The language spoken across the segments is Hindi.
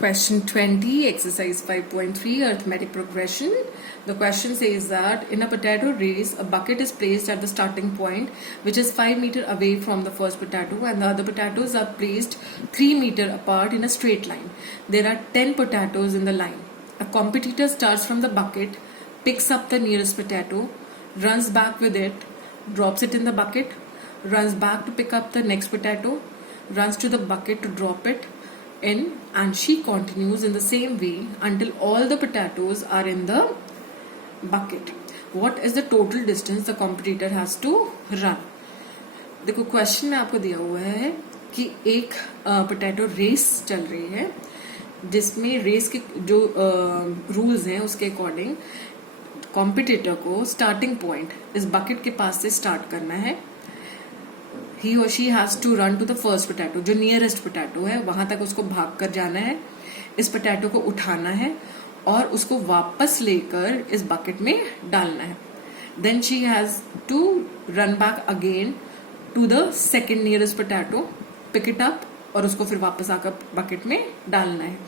Question 20, exercise 5.3, arithmetic progression. The question says that in a potato race, a bucket is placed at the starting point, which is 5 meters away from the first potato, and the other potatoes are placed 3 meters apart in a straight line. There are 10 potatoes in the line. A competitor starts from the bucket, picks up the nearest potato, runs back with it, drops it in the bucket, runs back to pick up the next potato, runs to the bucket to drop it in, and she continues in the same way until all the potatoes are in the bucket. What is the total distance the competitor has to run? देखो क्वेश्चन में आपको दिया हुआ है कि एक पोटैटो रेस चल रही है जिसमें रेस के जो रूल्स हैं उसके अकॉर्डिंग कॉम्पिटिटर को स्टार्टिंग पॉइंट इस बकेट के पास से स्टार्ट करना है. ही और she has to run to the first potato, जो नियरेस्ट पोटैटो है वहां तक उसको भाग कर जाना है, इस पोटैटो को उठाना है और उसको वापस लेकर इस बकेट में डालना है. Then she has to run back again to the second nearest potato, pick it up और उसको फिर वापस आकर बकेट में डालना है.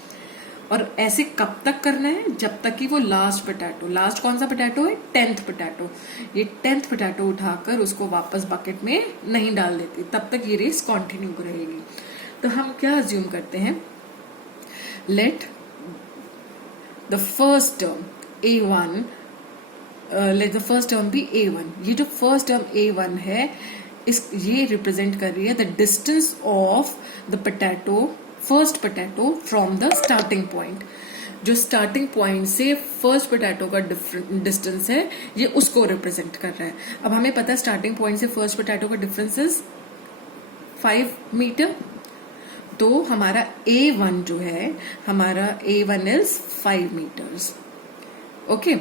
और ऐसे कब तक करना है? जब तक कि वो लास्ट पोटैटो, लास्ट कौन सा पोटैटो है? 10th potato. ये 10th पोटैटो उठाकर उसको वापस बकेट में नहीं डाल देती, तब तक ये रेस कंटिन्यू रहेगी. तो हम क्या अज्यूम करते हैं? Let the first term A1, let the first term be A1. ये जो फर्स्ट टर्म A1 है ये रिप्रेजेंट कर रही है the distance of the potato, first potato from the starting point. जो स्टार्टिंग पॉइंट से फर्स्ट पोटैटो का डिस्टेंस है ये उसको रिप्रेजेंट कर रहा है. अब हमें पता है स्टार्टिंग पॉइंट से फर्स्ट पोटैटो का डिफरेंस इज 5 मीटर. तो हमारा A1 जो है, हमारा A1 is 5 metres. Okay,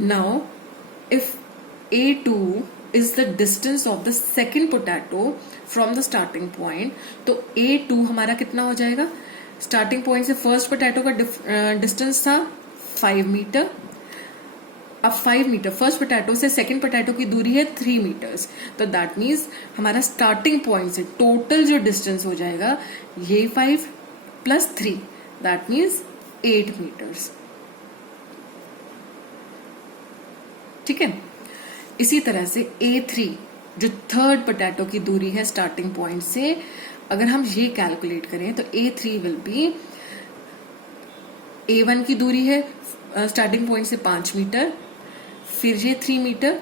now if A2 is the distance of the second potato from the starting point, तो A2 हमारा कितना हो जाएगा? स्टार्टिंग पॉइंट से फर्स्ट पोटैटो का डिस्टेंस था 5 मीटर. अब 5 मीटर फर्स्ट पोटैटो से सेकंड पोटैटो की दूरी है 3 मीटर्स. तो दैट मीन्स हमारा स्टार्टिंग पॉइंट से टोटल जो डिस्टेंस हो जाएगा ये 5 प्लस 3, दैट मीन्स 8 मीटर्स. ठीक है. इसी तरह से A3 जो थर्ड पोटैटो की दूरी है स्टार्टिंग पॉइंट से, अगर हम ये कैलकुलेट करें तो A3 विल बी, A1 की दूरी है स्टार्टिंग पॉइंट से 5 मीटर, फिर ये 3 मीटर,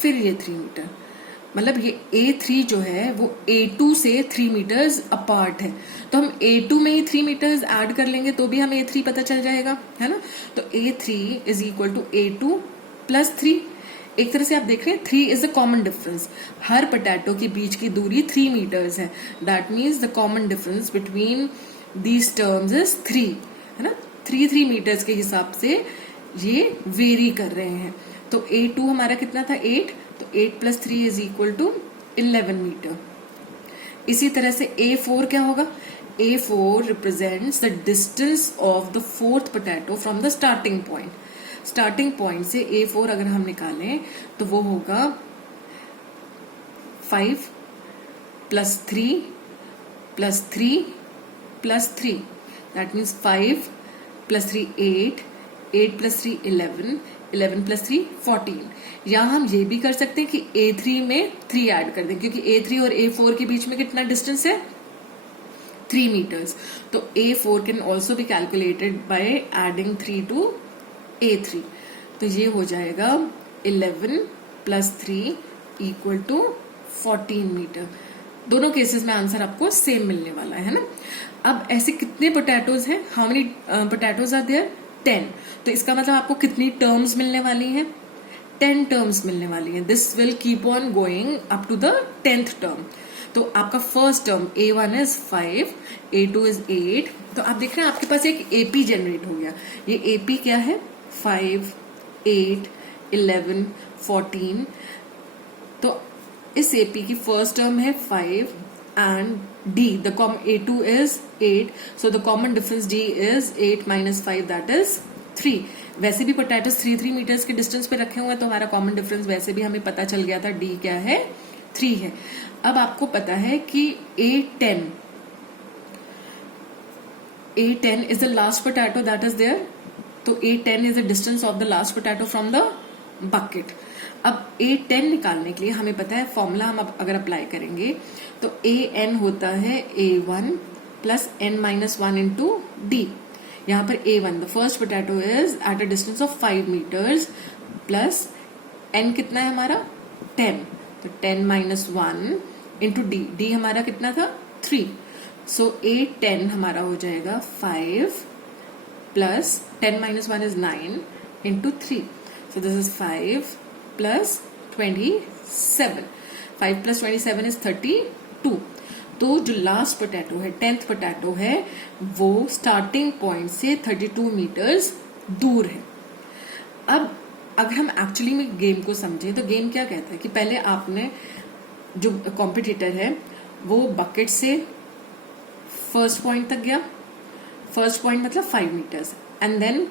फिर ये 3 मीटर. मतलब ये A3 जो है वो A2 से 3 मीटर्स अपार्ट है. तो हम A2 में ही 3 मीटर्स ऐड कर लेंगे तो भी हमें A3 पता चल जाएगा, है ना. तो A3 is equal to A2 plus 3. एक तरह से आप देख रहे हैं 3 is the common difference. Her potato के बीच की दूरी 3 मीटर्स है. That means the common difference between these terms is 3, है ना. 3 मीटर्स के हिसाब से ये वेरी कर रहे हैं. तो A2 हमारा कितना था? 8. तो 8 plus 3 is equal to 11 metre. इसी तरह से A4 क्या होगा? A4 represents the distance of the fourth potato from the starting point. Starting point से A4 अगर हम निकालें तो वो होगा 5 plus 3 plus 3 plus 3. That means 5 plus 3 8, 8 plus 3 11, 11 plus 3 14. या हम ये भी कर सकते हैं कि A3 में 3 ऐड कर दें, क्योंकि A3 और A4 के बीच में कितना डिस्टेंस है? 3 मीटर्स. तो A4 can also be calculated by adding 3 to A3. तो ये हो जाएगा 11 प्लस 3 इक्वल टू 14 मीटर. दोनों केसेस में आंसर आपको सेम मिलने वाला है ना. अब ऐसे कितने पोटैटोज हैं? How many potatoes are there? 10. तो इसका मतलब आपको कितनी टर्म्स मिलने वाली हैं? 10 टर्म्स मिलने वाली हैं. This will keep on going up to the 10th term. तो आपका first term A1 is 5, A2 is 8. तो आप देख रहे हैं आपके पास एक AP जनरेट हो गया. ये AP क्या है? 5, 8, 11, 14. तो इस AP की फर्स्ट टर्म है 5 and D, the A2 is 8. So the common difference D is 8 minus 5, that is 3. वैसे भी पोटैटोस 3 मीटर्स के डिस्टेंस पे रखे हुए हैं तो हमारा कॉमन डिफरेंस वैसे भी हमें पता चल गया था. D क्या है? 3 है. अब आपको पता है कि A10 A10 is the last potato that is there. तो A10 is the distance of the last potato from the bucket. अब A10 निकालने के लिए हमें पता है फॉर्मूला हम अब अगर अप्लाई करेंगे तो AN होता है A1 plus N minus 1 into D. यहाँ पर A1 the first potato is at a distance of 5 metres plus N कितना है हमारा 10. तो 10 माइनस 1 इंटू D. D हमारा कितना था 3. सो A10 हमारा हो जाएगा 5 plus 10 minus 1 is 9 into 3. So this is 5 plus 27. 5 plus 27 is 32. तो जो लास्ट पोटैटो है 10th पोटैटो है वो स्टार्टिंग पॉइंट से 32 मीटर्स दूर है. अब अगर हम एक्चुअली में गेम को समझें तो गेम क्या कहता है कि पहले आपने जो कॉम्पिटिटर है वो बकेट से फर्स्ट पॉइंट तक गया. फर्स्ट पॉइंट मतलब 5 मीटर्स एंड देन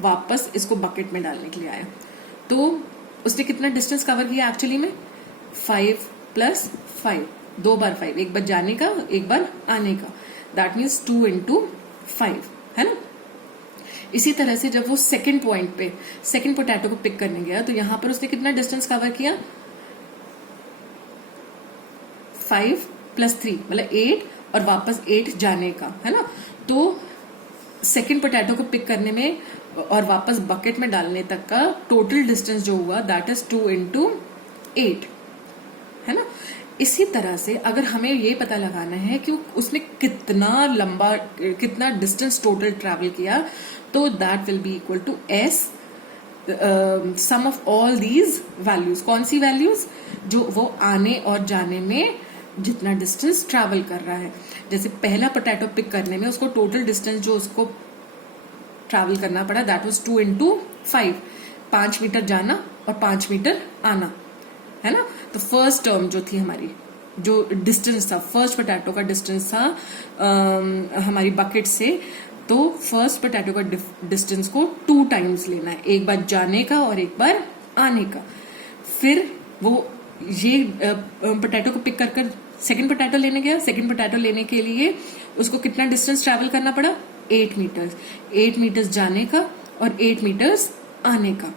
वापस इसको बकेट में डालने के लिए आया. तो उसने कितना डिस्टेंस कवर किया एक्चुअली में 5 प्लस 5. 2 बार 5. एक बार जाने का एक बार आने का. दैट मीन्स 2 इंटू 5 है ना. इसी तरह से जब वो सेकंड पॉइंट पे सेकंड पोटैटो को पिक करने गया तो यहां पर उसने कितना डिस्टेंस कवर किया 5 प्लस 3 मतलब 8 और वापस 8 जाने का है ना. तो सेकंड पोटैटो को पिक करने में और वापस बकेट में डालने तक का टोटल डिस्टेंस जो हुआ दैट इज 2 इंटू 8 है ना. इसी तरह से अगर हमें ये पता लगाना है कि उसने कितना लंबा कितना डिस्टेंस टोटल ट्रैवल किया तो that will be equal to S sum of all these values. कौन सी वैल्यूज जो वो आने और जाने में जितना डिस्टेंस ट्रैवल कर रहा है. जैसे पहला पोटैटो पिक करने में उसको टोटल डिस्टेंस जो उसको ट्रैवल करना पड़ा दैट वाज 2 इंटू 5. 5 मीटर जाना और 5 मीटर आना है ना. तो फर्स्ट टर्म जो थी हमारी जो डिस्टेंस था फर्स्ट पोटैटो का डिस्टेंस था हमारी बकेट से. तो फर्स्ट पोटैटो का डिस्टेंस को 2 टाइम्स लेना है. एक बार जाने का और एक बार आने का. फिर वो ये पोटैटो को पिक कर सेकंड पोटैटो लेने गया. सेकंड पोटैटो लेने के लिए उसको कितना डिस्टेंस ट्रैवल करना पड़ा 8 मीटर्स. 8 मीटर्स जाने का और 8 मीटर्स आने का.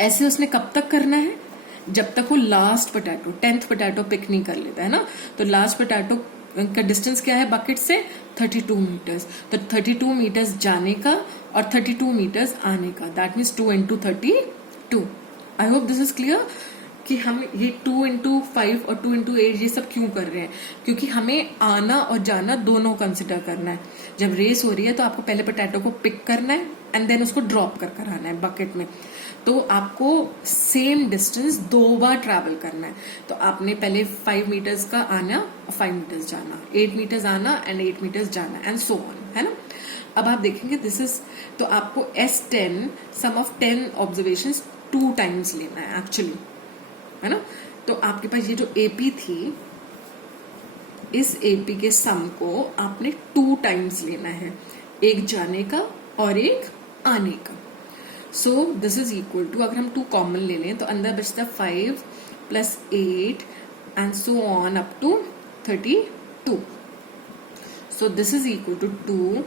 ऐसे उसने कब तक करना है जब तक वो last potato 10th potato pick नहीं कर लेता है ना. तो लास्ट पोटैटो का डिस्टेंस क्या है बकेट से 32 मीटर्स. तो 32 मीटर्स जाने का और 32 मीटर्स आने का. That means 2 into 32. I hope this is clear कि हम ये 2 इंटू 5 और 2 इंटू 8 ये सब क्यों कर रहे हैं. क्योंकि हमें आना और जाना दोनों कंसिडर करना है. जब रेस हो रही है तो आपको पहले पोटैटो को पिक करना है एंड देन उसको ड्रॉप कर आना है बकेट में. तो आपको सेम डिस्टेंस 2 बार ट्रैवल करना है. तो आपने पहले 5 मीटर्स का आना और 5 मीटर्स जाना, 8 मीटर्स आना एंड 8 मीटर्स जाना एंड सो ऑन है ना. अब आप देखेंगे दिस इज तो आपको S10 some of 10 observations 2 times लेना है एक्चुअली है ना. तो आपके पास ये जो AP थी इस AP के सम को आपने 2 टाइम्स लेना है. एक जाने का और एक आने का. So this is equal to अगर हम 2 कॉमन ले लें तो अंदर बचता 5 plus 8 and so on up to 32. So this is equal to 2.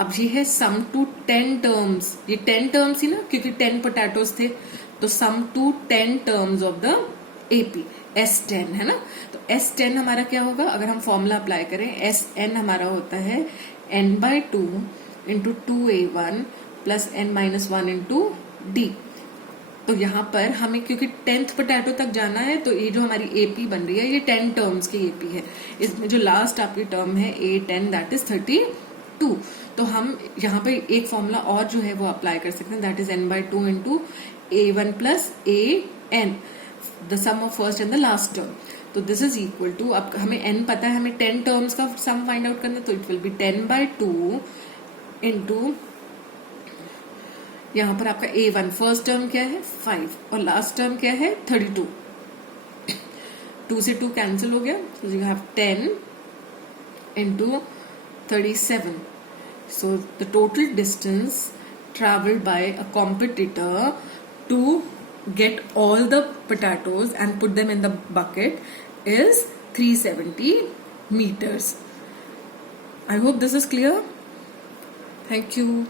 अब ये है सम टू 10 टर्म्स. ये 10 टर्म्स ही ना क्योंकि 10 पोटैटोज थे. तो sum to 10 terms of the AP S10 है ना. तो S10 हमारा क्या होगा अगर हम फॉर्मूला अप्लाई करें SN हमारा होता है n/2 into 2A1 plus n minus 1 into D. तो यहाँ पर हमें क्योंकि 10th पोटैटो तक जाना है तो ये जो हमारी AP बन रही है ये 10 टर्म्स की AP है. इसमें जो लास्ट आपकी टर्म है A10 दैट इज 32. तो हम यहाँ पे एक फॉर्मूला और जो है वो अप्लाई कर सकते हैं that is n/2 into A1 plus AN the sum of first and the last term. तो दिस इज इक्वल टू अब हमें n पता है हमें 10 टर्म्स का सम फाइंड आउट करना. तो इट विल बी 10/2 इंटू यहां पर आपका A1 फर्स्ट टर्म क्या है 5 और लास्ट टर्म क्या है 32. 2 से 2 कैंसिल हो गया. So you have 10 into 37. So the total distance travelled by a competitor to get all the potatoes and put them in the bucket is 370 meters. I hope this is clear. Thank you.